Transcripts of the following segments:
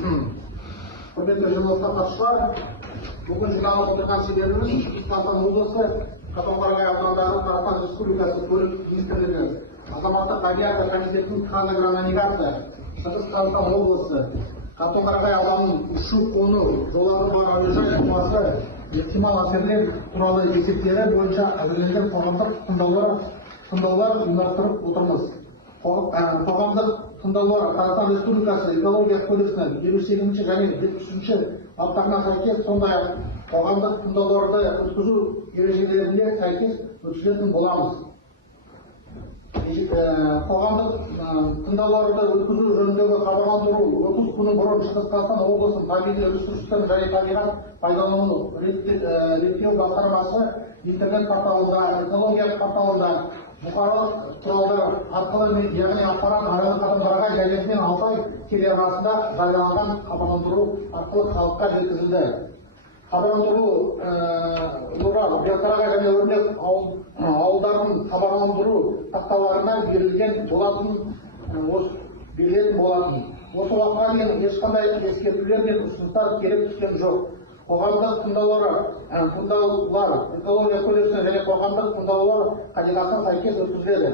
Құрметті жиналысқа қатысушылар, бүгін жиналып отырған себебіміз Қазақстан облысы Қатон-Қарағай ауданындағы Қазақстан Республикасы көлік министрлігі азаматтық авиация комитетінің қазагронавигация Шығыс Қазақстан облысы Қатон-Қарағай ауданының ұшу-қону жолағы бар әуежай жобасы ықтимал әсерлер туралы есептері бойынша әзірленген қоғамдық тыңдаулар ұйымдастырып отырмыз. Қоғамдық тыңдаулар Қазақстан Республикасы экология кодексінің 58 және 73 баптарына сәйкес, сондай-ақ қоғамдық тыңдауларды өткізу ережелеріне сәйкес өткізетін боламыз. Қоғамдық тыңдауларды өткізу жөніндегі хабарландыру 30 күні бұрын Шығыс Қазақстан облысының табиғи ресурстар және табиғат пайдалану реттеу басқармасы интернет порталында, экология порталында, бұқаралық құралдар арқылы, яғни ақпарат Қатон-Қарағай газеті мен Алтай телеарнасында жарияланған хабарландыру арқылы халыққа жеткізілді. Хабарландыруларға Қарағай және Өрнек ауылдарының хабарландыру тақталарына берілген болатын. Осы уақытқа дейін ешқандай ескертулер мен ұсыныстар келіп түскен жоқ. Қоғамдық тыңдаулар экология кодексіне және қоғамдық тыңдаулар қағидасына сәйкес өткізіледі.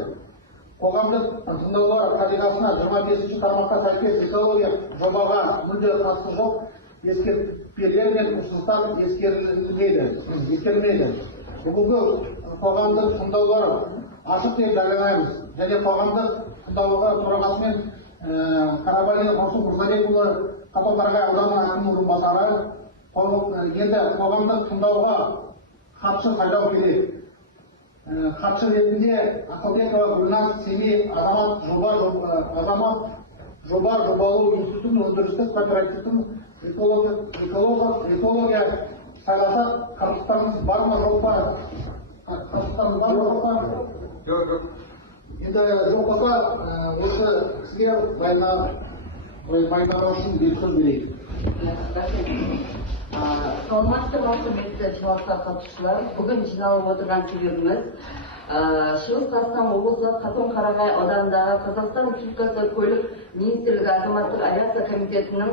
Қоғамдық тыңдаулар қағидасына 25 тармаққа сәйкес экология жобаға мүлде қатысы жоқ ескертпелер мен ұсыныстар ескерілмейді. Бүгінгі қоғамдық тыңдаулар ашық деп жариялаймыз және қоғамдық тыңдауларға төрағасымен Қарабалин Мансұр Мырзабекұлы Қатон-Қарағай ауданы әкімінің орынбасары енді қоғамдық тыңдауға хатшы сайлау керек. Хатшы ретінде Ақылбекова Гүлназ Семей азамат жобалау институтының өндірістік кооперативтің экология сайласа қарсылықтарыңыз бар ма, жоқ па? Жоқ. Енді жоқ болса, осы кісіге баяндау үшін сөз берейік. Саламатты құрметті жиналысқа қатысушылар, бүгін жиналып отырған себебіміз Шығыс Қазақстан облысы Қатон-Қарағай ауданындағы Қазақстан Республикасы көлік министрлігі азаматтық авиация комитетінің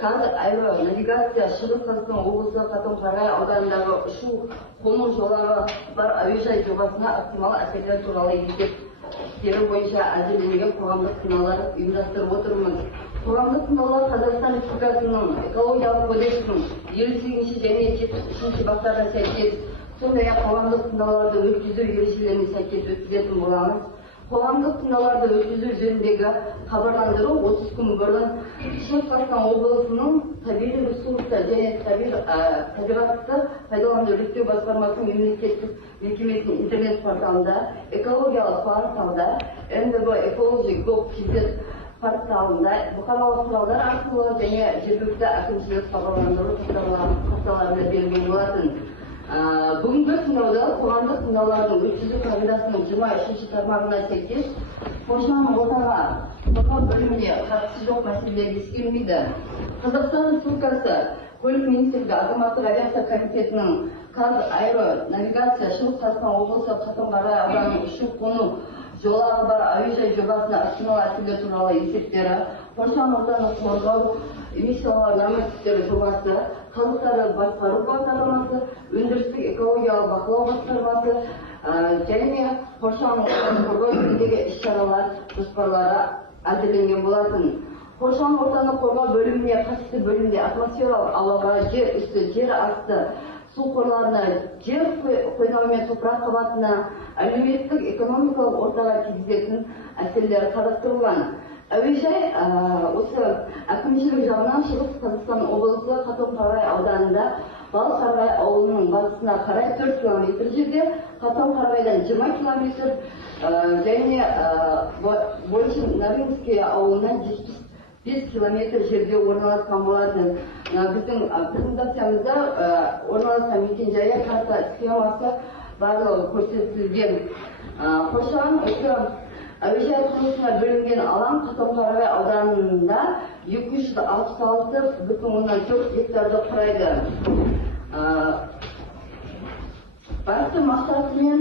қазаэронавигация Шығыс Қазақстан облысы Қатон-Қарағай ауданындағы ұшу-қону жолағы бар әуежай жобасына ықтимал әсерлер туралы есептері бойынша әзірленген қоғамдық тыңдаулар ұйымдастырып отырмыз. Қоғамдық тыңдаулар Қазақстан Республикасының экологиялық кодексінің 58 және 73 баптарына сәйкес, сондай-ақ қоғамдық тыңдауларды өткізу ережелеріне сәйкес өткізетін боламыз. Қоғамдық тыңдауларды өткізу жөніндегі хабарландыру 30 күн бұрын Шығыс Қазақстан облысының табиғи ресурстар және табиғатты пайдалануды реттеу басқармасының мемлекеттік мекемесінің интернет порталында, экологиялық порталда, НДБ Экология ГОВ.кз порталында, бұқаралық құралдар арқылы және жергілікті әкімшілік хабарландыру тақталарында берілген болатын. Бүгінгі тыңдауда қоғамдық тыңдаулардың өткізу қағидасының 23 тармағына сәйкес қоршаған ортаға қорғау бөліміне қатысы жоқ мәселелер ескерілмейді. Қазақстан Республикасы көлік министрлігі азаматтық авиация комитетінің қазаэронавигация Шығыс Қазақстан облысы Қатон-Қарағай ауданының ұшу-қону жолағы бар әуежай жобасына ықтимал әсерлер туралы есептері, қоршаған ортаны қорғау эмиссиялар нормативтері жобасы, қалдықтарды басқару бағдарламасы, өндірістік экологиялық бақылау басқармасы және қоршаған ортаны қорғау жөніндегі іс-шаралар жоспарлары әзірленген болатын. Қоршаған ортаны қорғау бөліміне қатысты бөлімде атмосфералық ауаға, жер үсті, жер асты, су қорларына, жер қойнауы мен топырақ қабатына, әлеуметтік экономикалық ортаға тигізетін әсерлер қарастырылған. Әуежай осы әкімшілік жағынан Шығыс Қазақстан облысы Қатон-Қарағай ауданында Балқарағай ауылының батысына қарай 4 км жерде, Қатон-Қарағайдан 20 км және Большин-Наринский ауылынан 5 км жерде орналасқан болатын. Біздің презентациямызда орналасқан мекен-жайы, карта схемасы барлығы көрсетілген. Қоршаған осы әуежай құрылысына бөлінген алаң Қатон-Қарағай ауданында 266,4 гектарды құрайды. Басты мақсаты мен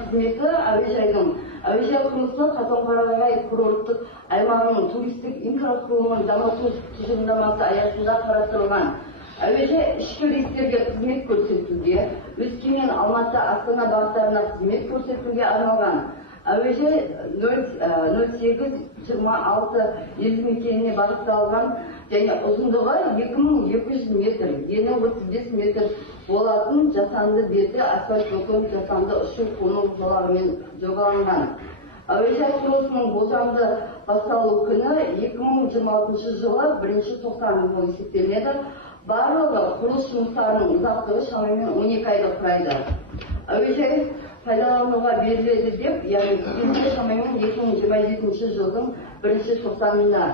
қызметі әуежайдың әуежай құрылысы Қатон-Қарағай курорттық аймағының туристік инфрақұрылымын дамыту тұжырымдамасы аясында қарастырылған. Әуежай ішкі рейстерге қызмет көрсетуге, Өскемен, Алматы, Астана бағыттарына қызмет көрсетуге арналған. Әуежай 08-26 елді мекеніне бағытталған және ұзындығы 2200 метр, ені 35 метр болатын жасанды беті асфальт бетон жасанды ұшу-қону жолағымен жобаланған. Әуежай құрылысының болжамды басталу күні 2026 жылы 1-тоқсан болып есептеледі. Барлығы құрылыс жұмыстарының ұзақтығы шамамен 12 айды құрайды. Әуежай пайдалануға беріледі деп, яғни шамамен 2027 жылдың 1-тоқсанында.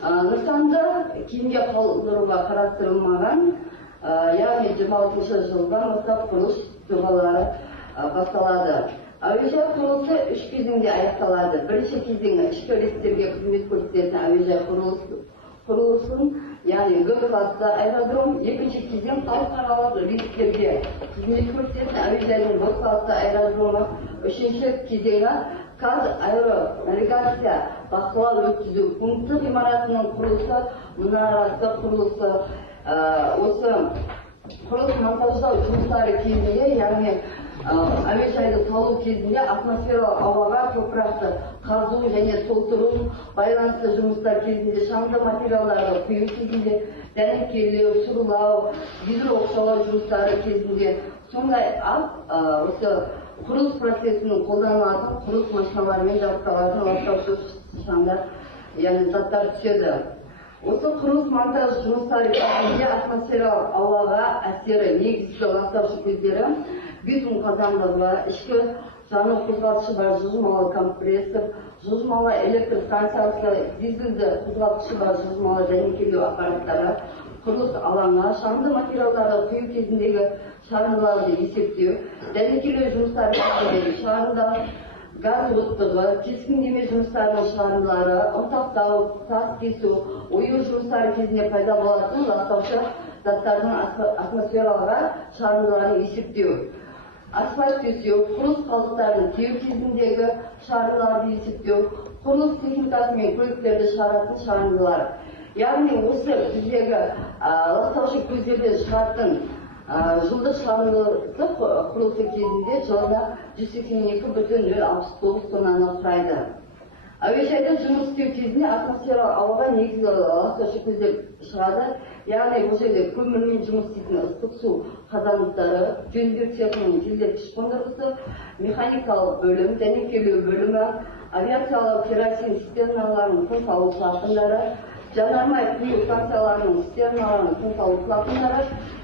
Нысанды кейінге қалдыруға қарастырылмаған, яғни 26 жылдан бастап құрылыс жобалары басталады. Әуежай құрылысы 3 кезеңде аяқталады. Бірінші кезеңі ішкі рейстерге қызмет көрсететін әуежай құрылысын, яғни Г классы аэродром. Екінші кезең халықаралық рейстерге қызмет көрсететін әуежайдың Б классы аэродромы. Үшінші кезеңі қазаэронавигация бақылау өткізу пункті ғимаратының құрылысы, мұнарасы құрылысы. Осы құрылыс монтаждау жұмыстары кезінде, яғни әуежайды салу кезінде атмосфералық ауаға топырақты қазу және толтыру, байланысты жұмыстар кезінде шаңды материалдарды құю кезінде, дәнекерлеу, сұрылау, гидрооқшаулау жұмыстары кезінде, сондай-ақ осы құрылыс процесінің қолданылатын құрылыс машиналарымен жабдықталатын ластаушы шаңдар, яғни заттар түседі. Осы құрылыс монтаж жұмыстары кезінде атмосфералық ауаға әсері негізгі ластаушы көздері битум қазандығы, ішкі жану қозғалтқышы бар жылжымалы компрессор, жылжымалы электр станциясы, дизельді қозғалтқышы бар жылжымалы дәнекерлеу аппараттары, құрылыс алаңы, шаңды материалдарды құю кезіндегі шығарындыларды есептеу, дәнекерлеу жұмыстары кезіндегі шығарындылар, газ оттығы, кескіндеме жұмыстарының шығарындылары, ұнтақтау, тас кесу, ою жұмыстары кезінде пайда болатын ластаушы заттардың атмосфераға шығарындыларын есептеу, асфальт төсеу, құрылыс қалдықтарын тиеу кезіндегі шығарындыларды есептеу, құрылыс техникасы мен көліктерді шығаратын шығарындылар. Яғни осы біздегі ластаушы көздерден шығатын жылдық шығарындылығы құрылысы кезінде жылына 182,069 тоннаны құрайды. Әуежайда жұмыс істеу кезінде атмосфералық ауаға негізгі ластаушы көздер шығады. Яғни бұл жерде көмірмен жұмыс істейтін ыстық су қазандықтары, жөндеу цехының желдеткіш қондырғысы, механикалық бөлім, дәнекерлеу бөлімі, авиациялық керосин цистерналарының тыныс алу клапандары, жанармай құю станцияларының цистерналарының тыныс алу клапандары,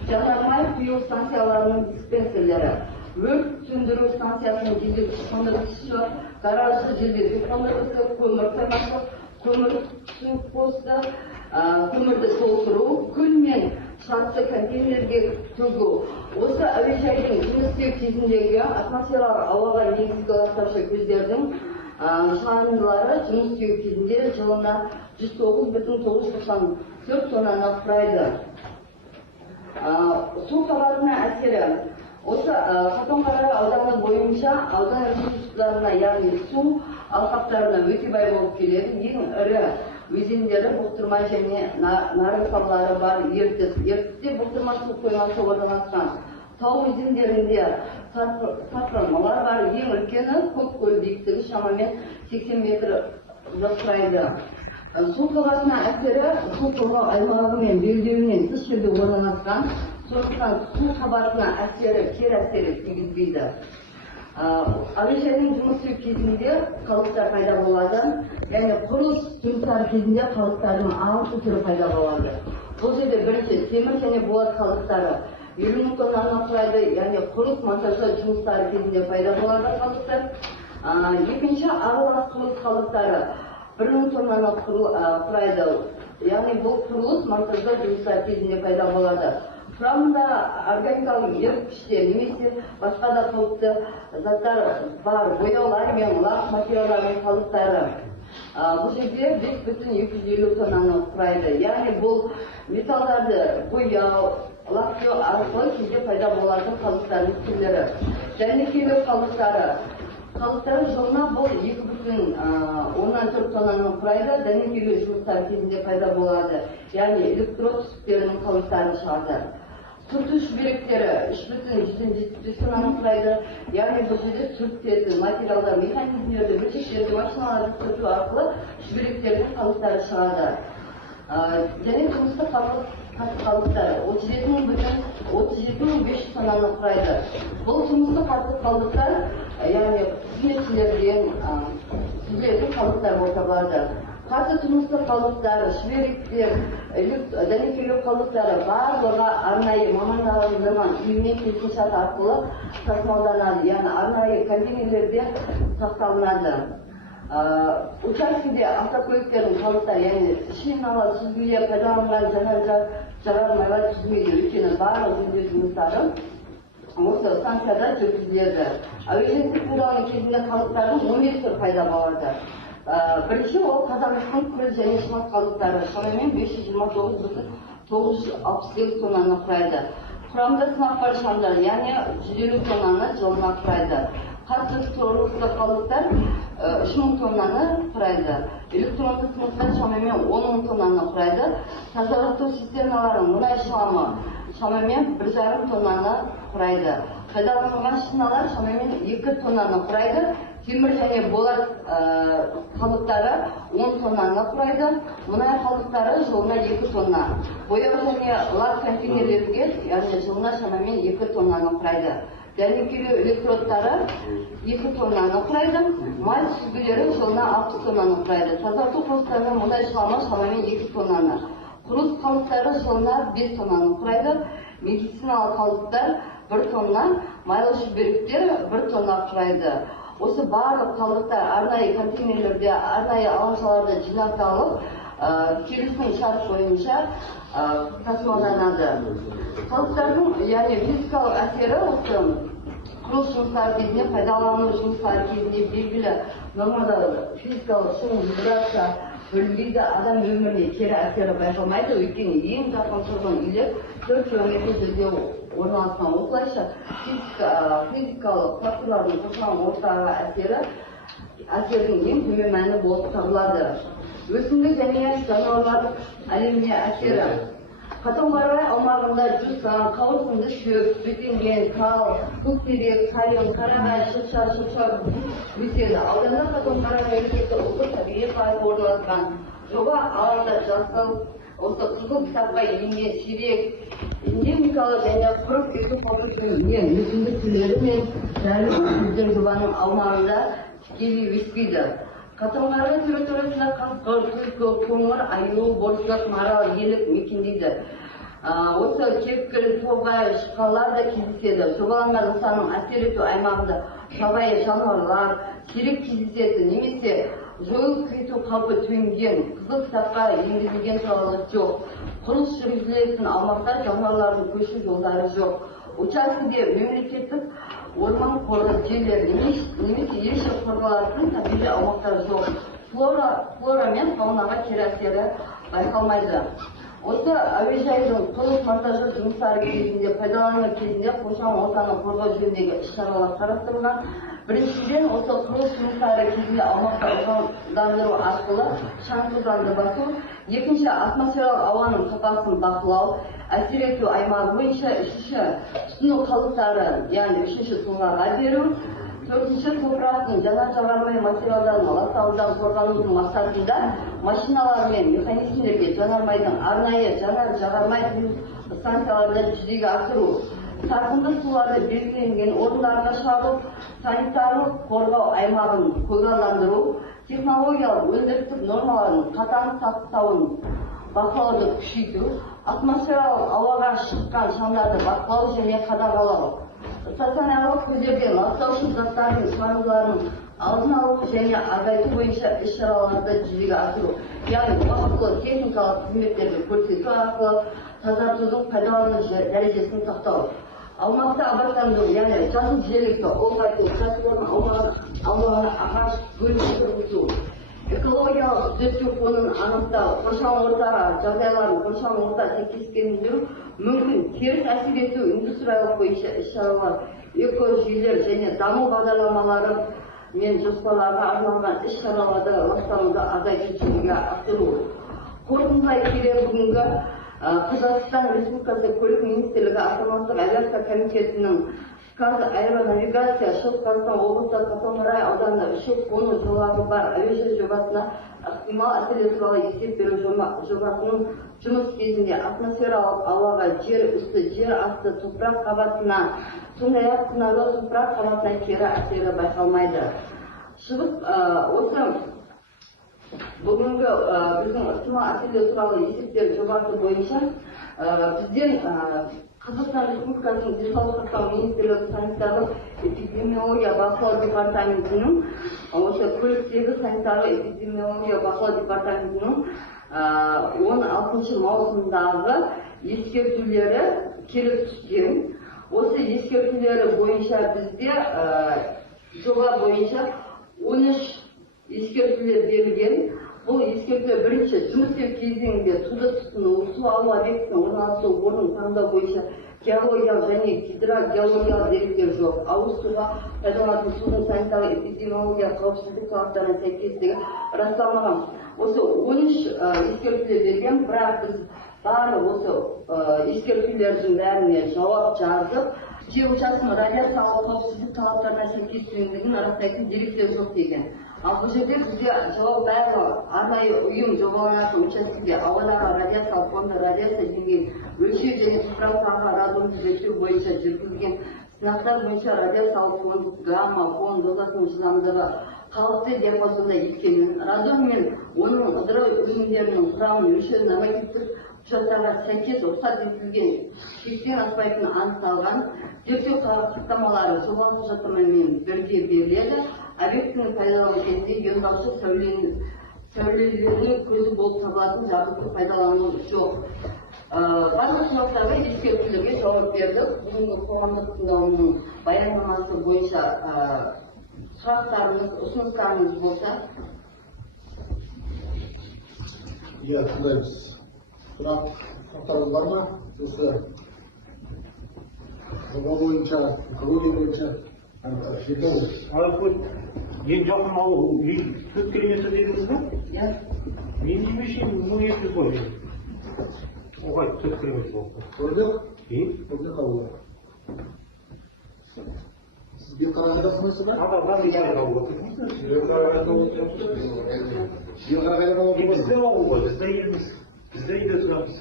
жанармай құю станцияларының диспенсерлері, өрт сөндіру станциясының желдеткіш қондырғысы, гаражды желдету қондырғысы, көмір қоймасы, көмір су посты, көмірді толтыру, күл мен шартты контейнерге төгу. Осы әуежайдың жұмыс істеу кезіндегі атмосфералық ауаға негізгі ластаушы көздердің шығарындылары жұмыс істеу кезінде жылына 109,994 тоннаны құрайды. Су қабатына әсері. Осы Қатон-Қарағай ауданы бойынша аудан ресурстарына, яғни су алқаптарына өте бай болып келеді. Ең ірі өзендері Бұқтырма және Нарық таулары бар Ертіс. Ертісте Бұқтырма су қоймасы орналасқан. Тау өзендерінде сарқырамалар бар. Ең үлкені Көккөл, биіктігі шамамен 80 метр құрайды. Су қабатына әсері су қорғау аймағы мен белдеуінен тыс жерде орналасқан. Сондықтан су қабатына әсері кері әсері тигізбейді. Әуежайдың жұмыс істеу кезінде қалдықтар пайда болады. Яғни құрылыс жұмыстары кезінде қалдықтардың алты түрі пайда болады. Бұл жерде бірінші темір және болат қалдықтары 50 мың тоннаны құрайды. Яғни құрылыс монтаждау жұмыстары кезінде пайда болады қалдықтар. Екінші аралас құрылыс қалдықтары 1 мың тоннаны құрайды. Яғни бұл құрылыс монтаждау жұмыстары кезінде пайда болады. Құрамында органикалық еріткіштер немесе басқа да қауіпті заттар бар, бояулар мен лак материалдарының қалдықтары. Бұл жерде 5,250 тоннаны құрайды. Яғни бұл металдарды бояу, лактеу арқылы кейде пайда болатын қалдықтардың түрлері. Дәнекерлеу қалдықтары қалдықтары жылына бұл 2,4 тоннаны құрайды. Дәнекерлеу жұмыстары кезінде пайда болады. Яғни электрод түсіктерінің қалдықтарын шығады. Сүрту шүберектері 3,175 тоннаны құрайды. Яғни бұл жерде сүртетін материалдар, механизмдерді, бөлшектерді машиналарды сүрту арқылы шүберектердің қалдықтары шығады. Және тұрмыстық қалдықтары 37,500 тоннаны құрайды. Бұл тұрмыстық қалдықтар, яғни сүзілетін қалдықтар болып табылады. Қатты тұрмыстық қалдықтары, шүберектер, дәнекерлеу қалдықтары барлығы арнайы мамандандырылған үймен келісімшарт арқылы тасымалданады, яғни арнайы контейнерлерде сақталынады. Учаскеде автокөліктердің қалдықтары, яғни шиналы сүзгілер пайдаланылған жанар-жағармайлар сүзілмейді, өйткені барлық жөндеу жұмыстары осы станцияда жүргізіледі. Әуежайдың пайдалану кезінде қалдықтардың 15 түрі пайда болады. Бірінші ол қазандықтың күл және шымат қалдықтары шамамен 529,968 тоннаны құрайды. Құрамында сынап бар шамдар, яғни 150 тоннаны жылына құрайды. Қатты тұрмыстық қалдықтар 3,000 тоннаны құрайды. Электронды сынықтар шамамен 10,000 тоннаны құрайды. Тазалықтау системалары мұнай шламы шамамен 1,5 тоннаны құрайды. Пайдаланылған шиналар шамамен 2 тоннаны құрайды. Темір және болат қалдықтары 10 тоннаны құрайды. Мұнай қалдықтары жылына 2 тонна. Бояу және лак контейнерлерге жылына шамамен 2 тоннаны құрайды. Дәнекерлеу электродтары 2 тоннаны құрайды. Май сүзгілері жылына 6 тоннаны құрайды. Тазарту постарының мұнай шламы шамамен 2 тоннаны. Құрылыс қалдықтары жылына 5 тоннаны құрайды. Медициналық қалдықтар 1 тонна, майлы шүберектер 1 тонна құрайды. Осы барлық қалдықтар арнайы контейнерлерде, арнайы алаңшаларда жинақталып, келісім шарт бойынша тасымалданады. Қалдықтардың, яғни физикалық әсері осы құрылыс жұмыстары кезінде, пайдалану жұмыстары кезінде белгілі нормада физикалық шум, вибрация бөлінбейді, адам өміріне кері әсері байқалмайды. Өйткені ең жақын тұрғын үйлер 4 км жерде орналасқан. Осылайша физикалық факторлардың қосылған ортаға әсердің ең төмен мәні болып табылады. Өсімдік және жануарлар әлеміне әсері. Қатон-қарағай аумағында жусан, қауырсынды шөп, бетенген, тал, көктерек, қайың, қарағай, шырша өседі. Ауданда Қатон-қарағай мемлекеттік ұлттық табиғи паркі орналасқан. Жоба алаңда жасыл, осы қызыл кітапқа енген сирек, эндемикалық және құрып экопродуктінің өсімдік түрлері мен дәрілік жобаның аумағында тікелей өспейді. Қатон-қарағай территориясында қасқыр, түлкі, қоңыр, аю, борсық, марал, елік мекендейді. Осы кепкіл, тоғай, шықалар да кездеседі. Жобаланған нысанның әсер ету аймағында жабайы жануарлар сирек кездеседі, немесе жойылып кету қаупі төнген, қызыл кітапқа енгізілген туралы жоқ. Құрылыс жүргізілетін аумақта жануарлардың көшу жолдары жоқ. Учаскеде мемлекеттік орман қоры жерлері немесе ерекше қорғалатын табиғи аумақтар жоқ. Флора мен фаунаға кері әсері байқалмайды. Осы әуежайдың құрылыс монтажы жұмыстары кезінде, пайдалану кезінде қоршаған ортаны қорғау жөніндегі іс-шаралар қарастырылған. Біріншіден, осы құрылыс жұмыстары кезінде аумақты ылғалдандыру арқылы шаңсызданды басу. Екінші, атмосфералық ауаның сапасын бақылау, әсер ету аймағы бойынша. Үшінші, тұтыну қалдықтары, яғни үшінші тұлғаға беру. Төртінші, топырақтың жанар-жағармай материалдарын ластаудан қорғанудың мақсатында машиналар мен механизмдерге жанармайдың арнайы жанар-жағармай станцияларында жүзеге асыру. Сарқынды суларды белгіленген орындарға шығарып, санитарлық қорғау аймағын көгалдандыру, технологиялық өндірістік нормаларын қатаң сақтауын бақылауды күшейту, атмосфералық ауаға шыққан шамдарды бақылау және қадағалау. Стационарлық көздерден ластаушы заттардың шығаруларының алдын алу және азайту бойынша іс-шараларды жүзеге асыру. Яғни уақытылы техникалық қызметтерді көрсету арқылы тазартудың пайдалану дәрежесін сақтау. Аумақты абаттандыру, яғни жасыл желекті ұлғайту, кәсіпорын аумағына ағаш бөліп тұрғызу. Экологиялық зерттеу фонын анықтау, қоршаған ортаға жағдайларын қоршаған орта сәйкескендіру мүмкін теріс әсер ету индустриялық бойынша іс-шаралар, экожүйелер және даму бағдарламалары мен жоспарларға арналған іс-шараларды ластауды азайтуға асыру. Қорытындылай келе бүгінгі Қазақстан Республикасы Көлік Министрлігі Азаматтық авиация комитетінің КАЗ аэронавигация Шығыс Қазақстан облысы Қатон-Сарай ауданында ұшып-қону жолағы бар әуежай жобасына ықтимал әсері туралы есеп беру жобасының жұмыс кезінде атмосфералық ауаға, жер үсті, жер асты топырақ қабатына, сондай-ақ құнарлы топырақ қабатына кері әсері байқалмайды. Осы бүгінгі біздің ықтимал әсерлер туралы есептер жобасы бойынша бізден Қазақстан Республикасының денсаулық сақтау министрлігі санитарлық эпидемиология бақылау департаментінің осы көліктегі санитарлық эпидемиология бақылау департаментінің 16 маусымдағы ескертулері келіп түскен. Осы ескертулері бойынша бізде жоба бойынша 13 ескертулер берілген. Бұл ескертулер бірінші жұмыс істеу кезеңінде суды тұтыну, су алу объектісінің орналасу орнын таңдау бойынша геологиялық және гидрогеологиялық деректер жоқ. Ауыз суға пайдаланатын судың санитарлық эпидемиология қауіпсіздік талаптарына сәйкестігі расталмаған. Осы 13 ескертулер берген, бірақ біз барлық осы ескертулердің бәріне жауап жазып, жер учаскесінің радиациялық қауіпсіздік талаптарына сәйкестігін растайтын деректер жоқ деген. Ал бұл жерде бізде жауап барлығы арнайы ұйым жобаланатын учаскеде ауадағы радиациялық фонды радиация деңгейін өлшеу және топырақтағы радонды зерттеу бойынша жүргізілген сынақтар бойынша радиациялық фонд гамма фон дозасының жылдамдығы қалыпты диапазонда екенін, радон мен оның ыдырау өнімдерінің құрамын өлшеу нормативтік құжаттарға сәйкес рұқсат етілген шектен аспайтыны анықталған. Зерттеу хаттамалары жоба құжаттамамен бірге беріледі. Объектінің пайдалану кезінде иондаушы сәулелердің көзі болып табылатын жабдықты пайдалану жоқ. Барлық сұрақтарға ескертулерге жауап бердік. Бүгінгі қоғамдық тыңдаудың баяндамасы бойынша сұрақтарыңыз, ұсыныстарыңыз болса. Тыңдаймыз. Сұрақтарыңыз бар ма? Осы жоба бойынша, экология бойынша ең жақын ауыл 4 километр дедіңіз ба? Иә. Мен немесе 1200 ғой. Оғай 4 километр болды. Көрдік ауылы. Сіз Белқарағайда тұрмайсыз ба? Белқарағайда ауылы. Белқарағайда ауылы. Бізде ауыл ғой, бізде елміз. Бізде үйде тұрамыз.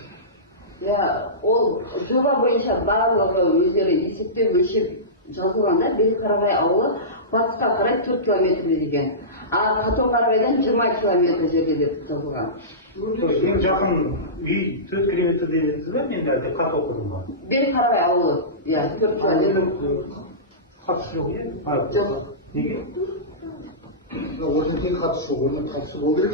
Ол жоба бойынша барлығы өздері есептеп өлшеп жазылғанда Белқарағай ауылы батысқа қарай 4 километр деген. А Қатон-Қарағайдан 20 километр жерде деп жазылған. Ең жақын үй 4 километр дедіңіз ба? Мен әлде қат оқыдым ба? Белқарағай ауылы. 4 километр. Қатысы жоқ, е? Жоқ. Неге? Орын тең қатысы жоқ, орын қатысы бол керек.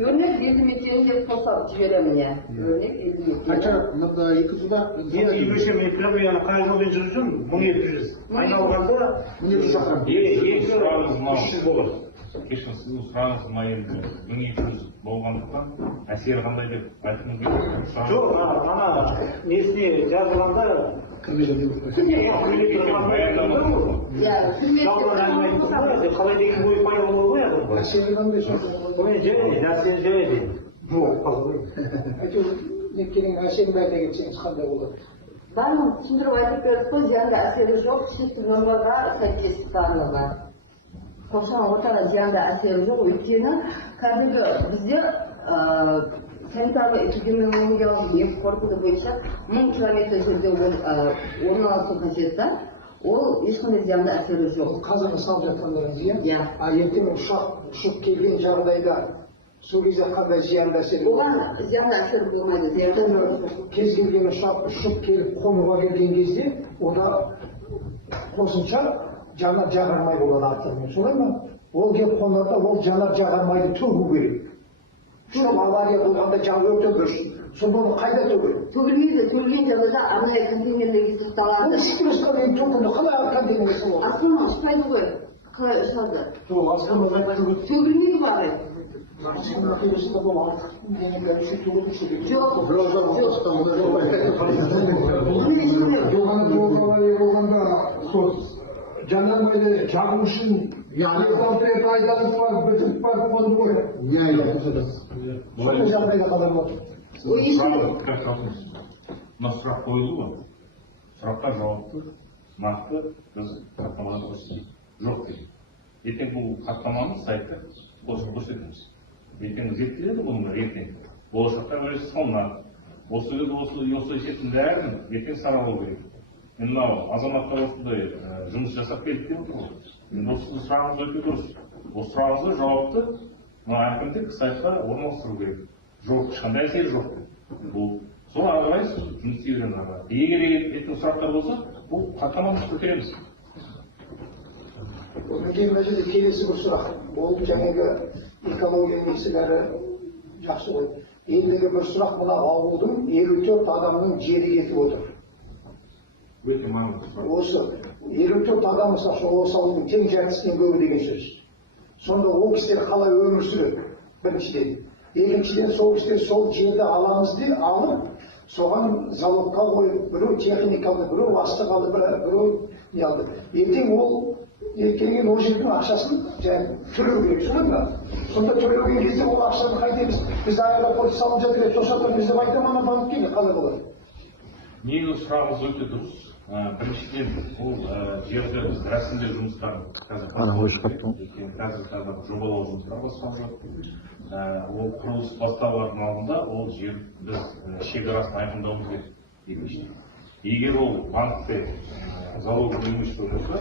Өрнек елді мекенінде қосып жіберемін, иә. Өрнек елді мекені. Қанша мында екі жылда? Мен үйреше мен кілометрияны қай жолмен жүрсем 1200. Айналғанда 1200 шақырым. 300 болады. Кешіріңіз, сіздің сұрағыңыз мына енді 1200 болғандықтан әсері қандай деп айтқыңыз келеді? Жоқ, ана несіне жазылғанда қалай деген ой пайда болды ғой адам. Әсері қандай шақырым? Мен және нәрсені және деймін. Некенің әсерін бәріне кетсеңіз қандай болады? Барлығын түсіндіріп айтып бердік қой, зиянды әсері жоқ, шекті нормаға сәйкес барлығы. Қоршаған ортаға зиянды әсері жоқ, өйткені кәдімгі бізде санитарлы эпидемиологиялық қорытынды бойынша 1000 километр жерде орналасу қажет. Ол ешқандай зиянды әсері жоқ. Қазір салып жатқандарыңыз, иә? Иә. Ертең ұшақ ұшып келген жағдайда сол кезде қандай зиянды әсері? Оған зиянды әсері болмайды. Кез келген ұшақ ұшып келіп қонуға келген кезде ода қосымша жанар жағармай болады артымен. Солай ма? Ол келіп қонарда ол жанар жағармайды төгу керек. Ұшақ авария болғанда жанып өртеп жүрсін. Сонда оны қайда төгеді? Төгілмейді, төгілген жағдайда арнайы контейнерлерге сақталады. Ол 3 километрге төгілді, қалай контейнерге салады? Астына ұстайды ғой. қалай ұстады? Сол асқармаз айтып Төгілмейді ма ағай? асқармаз келесінде бұл артық денеге үші төгіліп Жоқ. болғанда сол жанармайды жағу үшін рет айдалып барып бітіп барып қонды ғой. Сондай жағдайда қалар болды. Мына сұрақ қойылды ғой. Сұраққа жауапты, нақты біз хаттамада көрсетеміз. Жоқ дейді. Ертең бұл хаттаманы сайтта көрсетеміз. Ертең зерттеледі бұның ертең. Болашақта өзі салынады. Осы есептің бәрін ертең саралау керек. Мен мынау азаматтар осындай жұмыс жасап келді деп отыр ғой. Мен осы сұрағыңыз өте дұрыс. Осы сұрағыңызға жауапты мына әкімдік сайтқа орналастыру керек. Жоқ, ешқандай әсері жоқ. Бұл сол ары қарай жұмыс істей береміз ары қарай. Егер ертең сұрақтар болса, бұл хаттаманы көтереміз. Мен мына жерде келесі бір сұрақ. Ол жаңағы экология несілері жақсы ғой. Ендігі бір сұрақ, мына ауылдың 54 адамның жері кетіп отыр. Өте маңызды сұрақ. Осы 54 адам осы ауылдың тең жартысынан көбі деген сөз. Сонда ол кісілер қалай өмір сүреді? Біріншіден. Екіншіден сол кісілер сол жерді аламыз деп алып, соған заводқа қойып, біреу техникалды, біреу астық алды, біреу не алды. Ертең ол келген ол жердің ақшасын төлеу керек, солай ма? Сонда төлеген кезде ол ақшаны қайтеміз. Біз аэропорт салып жатыр, тосаттан біз деп айтамын, банкке қалай болады? Негізгі сұрағыңыз өте дұрыс. Біріншіден бұл жерді біз рәсімдеу жұмыстарын қазір жобалау жұмыстары басталып ол құрылыс басталардың алдында ол жер біз шекарасын айқындауымыз керек. Егер ол банкте залогы имущество болса,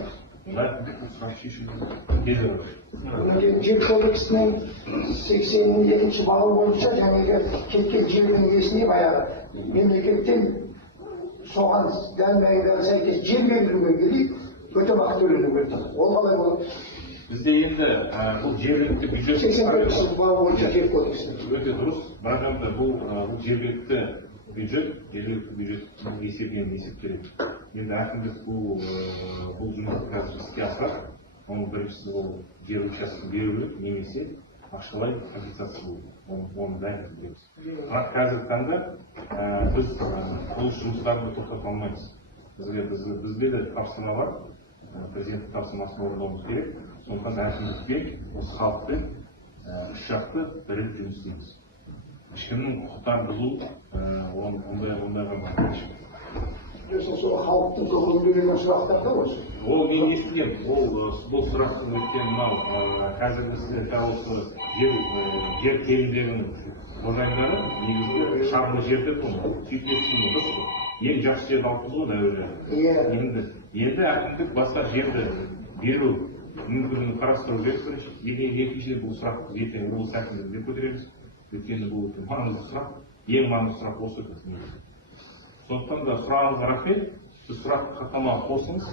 онда әкімдік бұл сұрақ шешуге келеді. Жер кодексінің 82-ші бабы бойынша жаңағы кеткен жердің иесіне баяғы мемлекеттен соған дәл сәйкес жер берілуге келіп өтемақы төленуі керек. Ол қалай болады? Бізде енді бұл жергілікті бюджет 82-ші бабы бойынша жер кодексі. Өте дұрыс. Бірақ бұл жергілікті бюджеттің есептеледі. Енді әкімдік бұл жұмысты қазір іске асырады. Оның біріншісі ол жер учаскесін беру немесе ақшалай компенсация болу. Оны дайын етеміз. Бірақ қазіргі таңда біз құрылыс жұмыстарын тоқтата алмаймыз. Бізге де тапсырма бар. Президенттің тапсырмасын орындауымыз керек. Сондықтан әкімдікпен, осы халықпен үш жақты бірігіп жұмыс істейміз. Ешкімнің құқықтарын бұзу ондайға болмайды. Сол халықтың құқығын берген сұрақтар да осы. Ол мен естігем. Бұл сұрақтың өткен мынау қазіргі сіздер осы жер телімдерінің қожайындары негізгі шағын жерді сөйтесің дұрыс қой. Ең жақсы жерді алып тұрсыз ғой әуежай. Енді әкімдік басқа жерді беру мүмкіндігін қарастыру керек. Екіншіден бұл сұрақ ертең облыс әкімдігінде көтереміз. Өйткені бұл маңызды сұрақ. Ең маңызды сұрақ осы. Сондықтан да сұрағыңызға рахмет. Сіз сұрақты хаттамаға қосыңыз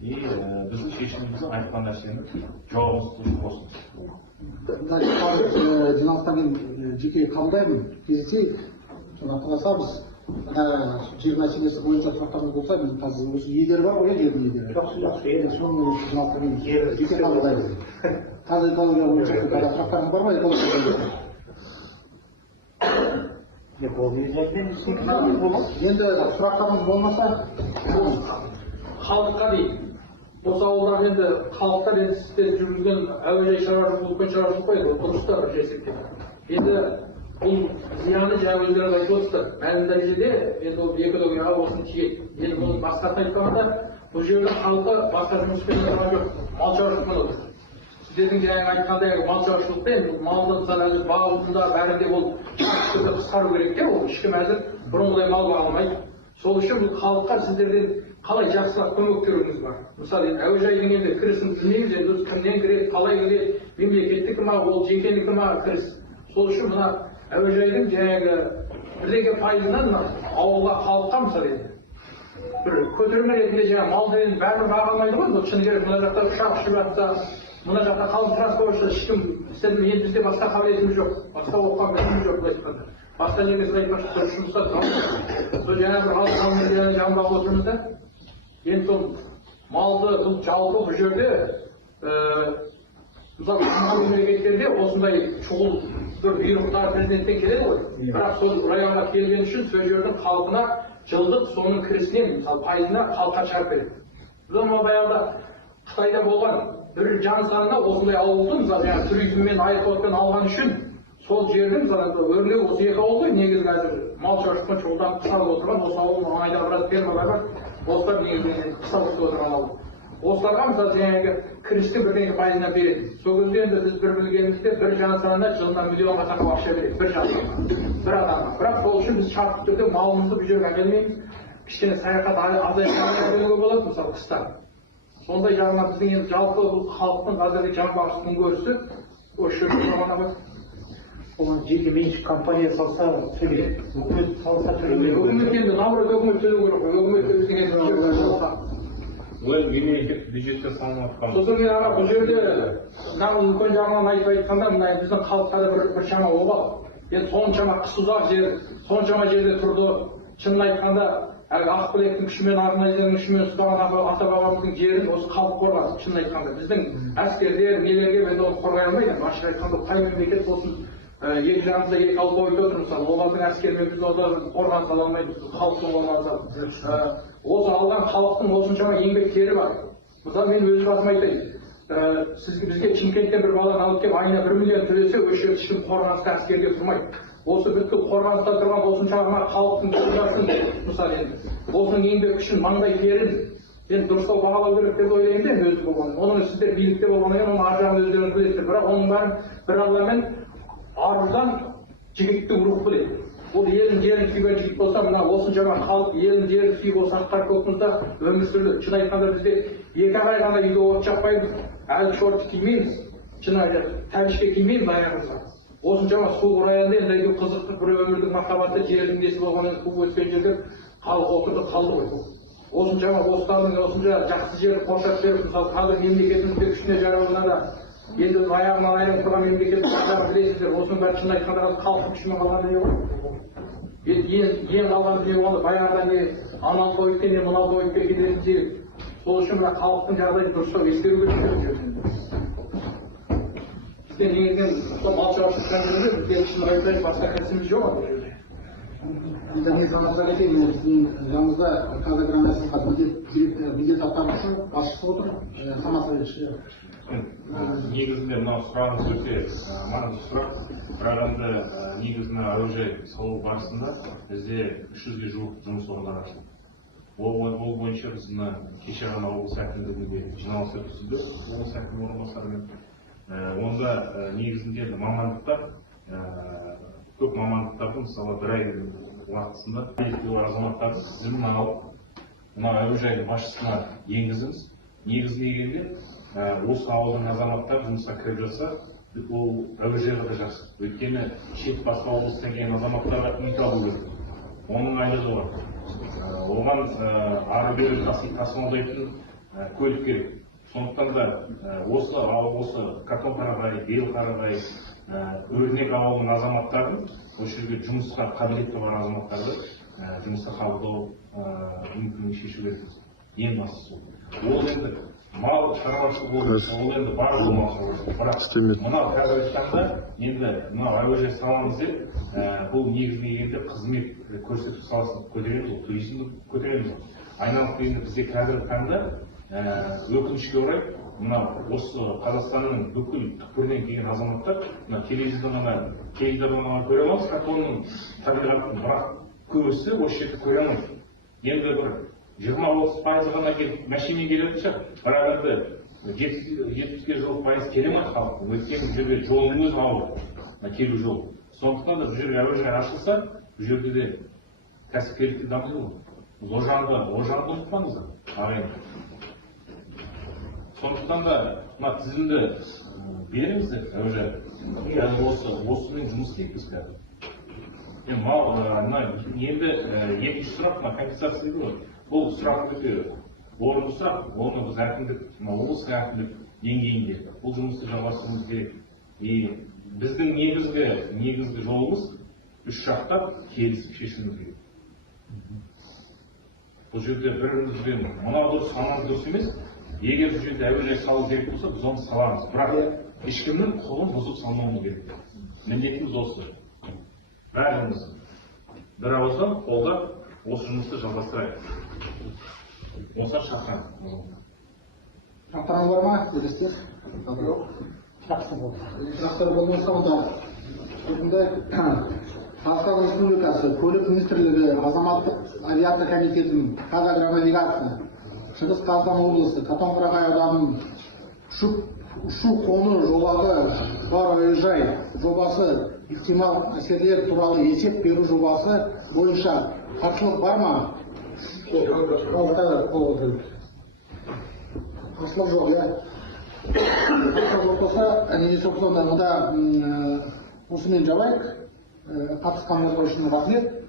и біздің шешімімізді айтқан нәрсені жауабыңызды қосыңыз. Жиналыстан мен жеке қабылдаймын. Кездесе қаласа біз жер мәселесі бойынша сұрақтарымыз болса, мен қазір осы иелері бар ғой, жердің иелері. Жақсы. Соны жиналыстан мен жеке қабылдаймын. Қазір экология бойынша сұрақтарыңыз бар ма? Енді сұрақтарыңыз болмаса, халыққа дейін. Осы ауылдар енді халықтар енді сіздер жүргізген әуежай шаруашылығы, үлкен шаруашылық қой, дұрыстар бір есептен. Енді бұл зияны жаңа өздеріңіз айтып отырсыздар. Мәлім дәрежеде енді ол экологияға осыны тиеді. Енді бұны басқартып айтқанда, бұл жердің халқы басқа жұмыспен айналысқан жоқ, мал шаруашылығымен отыр. Сіздердің жаңағы айтқандай мал шаруашылықпен малды мысалы бағудың да бәрінде ол қысқару керек те, ол ешкім әзір бұрынғыдай мал баға алмайды. Сол үшін бұл халыққа сіздерден қалай жақсылап көмектеріңіз бар. Мысалы әуежайдың енді кірісін білмейміз, енді кімнен кіреді, қалай кіреді, мемлекеттікі ма, ол жекенікі ма кіріс. Сол үшін мына әуежайдың жаңағы бірлеген пайызынан ауылға халыққа мысалы енді бір көтерме ретінде жаңағы малды енді бәрін баға алмайды ғой, шыны керек мына жақта ұшақ ұшып жатса, мына жақта халық транспортшы ешкім істедім, енді бізде басқа қабілетіміз жоқ, басқа оқыған біліміміз жоқ былай айтқанда. Басқа немесе айтпақшы сол жұмысқа тұрмыз. Сол жаңағы бір жанында отырмыз да. Енді сол малды бұл жалпы бұл жерде мысалы мемлекеттерде осындай шұғыл бір бұйрықтар президенттен келеді ғой. Бірақ сол районға келген үшін сол жердің халқына жылдық соның кірісінен мысалы пайызына халыққа шығарып береді. Біз баяғыда Қытайда болған бір жан санына осындай ауылды мысалы туризммен айырқотпен алған үшін сол жердің мысалы өрлеу осы екі ауыл ғой негізі қазір мал шаруашылығын шұғылданып қысалып отырған осы ауыл маңайда біраз фермалар бар. Осылар негізінен қысалып отырған ауыл. Осыларға мысалы жаңағы кірісті бірдеңе пайызына береді. Сол кезде енді біз бір білгенімізде бір жан санына жылына миллионға тақау ақша береді бір жан санына, бір адамға. Бірақ сол үшін біз шартты түрде малымызды бұл жерге әкелмейміз. Кішкене саяхат азайтуға болады мысалы қыста. Сондай жағынан біздің енді жалпы бұл халықтың қазіргі жан бағыш күнкөрісі осы жерде замана ғой. Оған жеке меншік компания салса төлейді, үкімет салса төлемейді. Үкімет енді наоборот өкімет төлеу керек қой. Үкімет деген Олар мемлекет бюджеттен салынып жатқан. сосын мен аға бұл жерде мынау үлкен жағынан айтып айтқанда мына біздің халықта да бір шама обал. Енді соншама қыс ұзақ жер, соншама жерде тұрды. Шынын айтқанда әлгі Ақбілектің күшімен, Арнайдың күшімен ұстаған ата бабамыздың жерін осы халық қорғады. Шынын айтқанда біздің әскерлер, нелерге енді оны қорғай алмайды. Ашық айтқанда қай мемлекет болсын екі жағымызда екі алып қойып отыр мысалы. Олардың әскерімен біз одан қорғаныс ала алмаймыз. Халықтың болмаса. Осы алған халықтың осыншама еңбектері бар. Мысалы мен өз басым айтайын. Бізге Шымкенттен бір баланы алып келіп айына 1 миллион төлесе, осы жерде ешкім қорғанысқа әскерге тұрмайды. Осы бүткіл қорғаныста тұрған осыншама халықтың тұрғасын мысалы енді. Осының еңбек үшін маңдай терін енді дұрыстау бағалау керек деп ойлаймын да өзі болғанын. Оның сіздер билікте болғаннан кейін оның ар жағын өздеріңіз білесіздер. Бірақ оның бәрін бір алламен арудан жігітті ұрып біледі. Ол елін жерін сүйген жігіт болса, мына осыншама халық елін жерін сүйіп осы ақтар көкмызда өмір сүрді. Шын айтқанда бізде 2 ай ғана үйде от жақпаймыз, әлі шорт кимейміз, тәбішке кимейміз аяғымызға. Осыншама суық районда енді қызықты бір өмірдің махаббаты жердің несі болғаннан туып өскен жерде халық отырды қалды ғой. Осыншама бостандық, осынша жақсы жерді қоршап беріп, мысалы қазір мемлекетімізде күшіне жаралғанда да енді аяғынан айырылып тұрған мемлекет білесіздер, осының бәрі шын айтқанда халықтың күшімен қалған дүние ғой. Ең қалған дүние болғанда баяғыда не анау тойып не мынау тойып кететін жер. Сол үшін мына халықтың жағдайын дұрыстап ескеру керек. Бізде негізінен мал шаруашылықтан жүрді, бізде шын айтайын басқа кәсібіміз жоқ бұл жерде. Мен санасына кетейін, біздің жанымызда қазір мәслихат міндет атқарушы басшысы отыр, Самат Сәлешев. Негізінде мынау сұрағыңыз өте маңызды сұрақ. Бірақ енді негізінде әуежай салу барысында бізде 300-ге жуық жұмыс орындары ашылды. Ол бойынша біз кеше ғана облыс әкімдігінде жиналыс өткізілді, облыс әкімінің орынбасарымен. Онда негізінде мамандықтар, көп мамандықтарды мысалы 1 ай уақытысында азаматтарды тізімін алып, мына әуежайдың басшысына енгізіңіз. Негізіне келгенде осы ауылдың азаматтар жұмысқа кіріп жатса, ол әуежайға да жақсы. Өйткені шет басқа облыстан келген азаматтарға үй табу керек. Оның айлығы бар. Оған ары бері тасымалдайтын көлік керек. Сондықтан да осы Қатон-Қарағай, Бел-Қарағай, Өрнек ауылының азаматтарын, осы жерге жұмысқа қабілетті бар азаматтарды жұмысқа қабылдау мүмкіндігін шешу керек. Ең бастысы ол енді мал шаруашылығы болып, ол енді бар мал шаруашылығы. Бірақ мынау қазіргі таңда енді мынау әуежай саламыз деп, бұл негізіне келгенде қызмет көрсету саласын көтереміз, ол туризмді көтереміз. Айналып келгенде бізде қазіргі таңда өкінішке орай мынау осы Қазақстанның бүкіл түкпірінен келген азаматтар теледидардан көре аламыз, Қатонның табиғатын, бірақ көбісі осы жерді көре алмайды. Енді бір 20-30% ғана келіп мәшинемен келетін шығар, бірақ енді 70-ге жуық пайыз келе ме халықтың? Өйткені бұл жерде жолың өзі ауыр, келу жолы. Сондықтан да бұл жерге әуежай ашылса, бұл жерде де кәсіпкерлікті дамиды ғой. Ожанды ұмытпаңыздар, ағайын. Сондықтан да мына тізімді беріңіздер әуежай. Осымен жұмыс істейік біз қазір. Енді екінші сұрақ, компенсация дейді ғой. Бұл сұрақ өте орынды сұрақ. Оны біз әкімдік, облыс әкімдік деңгейінде бұл жұмысты жалғастыруымыз керек. Біздің негізгі жолымыз 3 жақтап келісіп шешуіміз керек. Бұл жерде бірімізбен мынау дұрыс, анау дұрыс емес. егер бұл жерде әуежай салу керек болса, біз оны саламыз. Бірақ ешкімнің құқығын бұзып салмауымыз керек. Міндетіміз осы. Бәріміз бір ауыздан қолдап осы жұмысты жалғастырайық. Осылар шақырамын. Сұрақтарыңыз бар ма? Дерестер? Сұрақтар болмаса онда Қазақстан Республикасы Көлік Министрлігі Азаматтық авиация комитетінің қазагронавигация Шығыс Қазақстан облысы Қатон-Қарағай ауданының ұшу-қону жолағы бар әуежай жобасы ықтимал мәселелер туралы есеп беру жобасы бойынша қарсылық бар ма? Қарсылық жоқ, иә. Осымен жабайық. Қатысқаныңызға үшін рахмет.